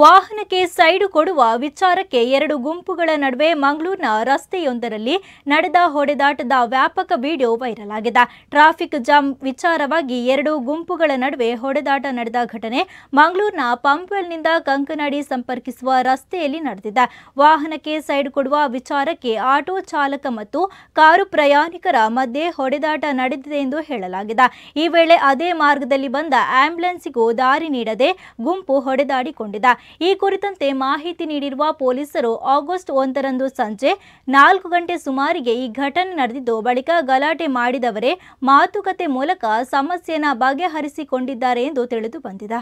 ವಾಹನಕ್ಕೆ ಸೈಡ್ ಕೊಡುವ ವಿಚಾರಕ್ಕೆ ಎರಡು ಗುಂಪುಗಳ ನಡುವೆ ಮಂಗಳೂರಿನ ರಸ್ತೆಯೊಂದರಲ್ಲಿ ನಡೆದ ಹೊಡೆದಾಟದ ವ್ಯಾಪಕ ವಿಡಿಯೋ ವೈರಲ್ ಆಗಿದೆ. ಟ್ರಾಫಿಕ್ ಜಾಮ್ ವಿಚಾರವಾಗಿ ಎರಡು ಗುಂಪುಗಳ ನಡುವೆ ಹೊಡೆದಾಟ ನಡೆದ ಘಟನೆ ಮಂಗಳೂರಿನ ಪಂಪ್ವೆಲ್ನಿಂದ ಕಂಕನಾಡಿ ಸಂಪರ್ಕಿಸುವ ರಸ್ತೆಯಲ್ಲಿ ನಡೆದಿದೆ. ವಾಹನಕ್ಕೆ ಸೈಡ್ ಕೊಡುವ ವಿಚಾರಕ್ಕೆ ಆಟೋ ಚಾಲಕ ಮತ್ತು ಕಾರು ಪ್ರಯಾಣಿಕರ ಮಧ್ಯೆ ಹೊಡೆದಾಟ ನಡೆದಿದೆ ಎಂದು ಹೇಳಲಾಗಿದೆ. ಈ ವೇಳೆ ಅದೇ ಮಾರ್ಗದಲ್ಲಿ ಬಂದ ಆಂಬ್ಯುಲೆನ್ಸ್ಗೂ ದಾರಿ ನೀಡದೆ ಗುಂಪು ಹೊಡೆದಾಡಿಕೊಂಡಿದೆ. ಈ ಕುರಿತಂತೆ ಮಾಹಿತಿ ನೀಡಿರುವ ಪೊಲೀಸರು ಆಗಸ್ಟ್ 1ರಂದು ಸಂಜೆ 4 ಗಂಟೆ ಸುಮಾರಿಗೆ ಈ ಘಟನೆ ನಡೆದಿದ್ದು, ಬಳಿಕ ಗಲಾಟೆ ಮಾಡಿದವರೇ ಮಾತುಕತೆ ಮೂಲಕ ಸಮಸ್ಯೆಯನ್ನು ಬಗೆಹರಿಸಿಕೊಂಡಿದ್ದಾರೆ ಎಂದು ತಿಳಿದು ಬಂದಿದೆ.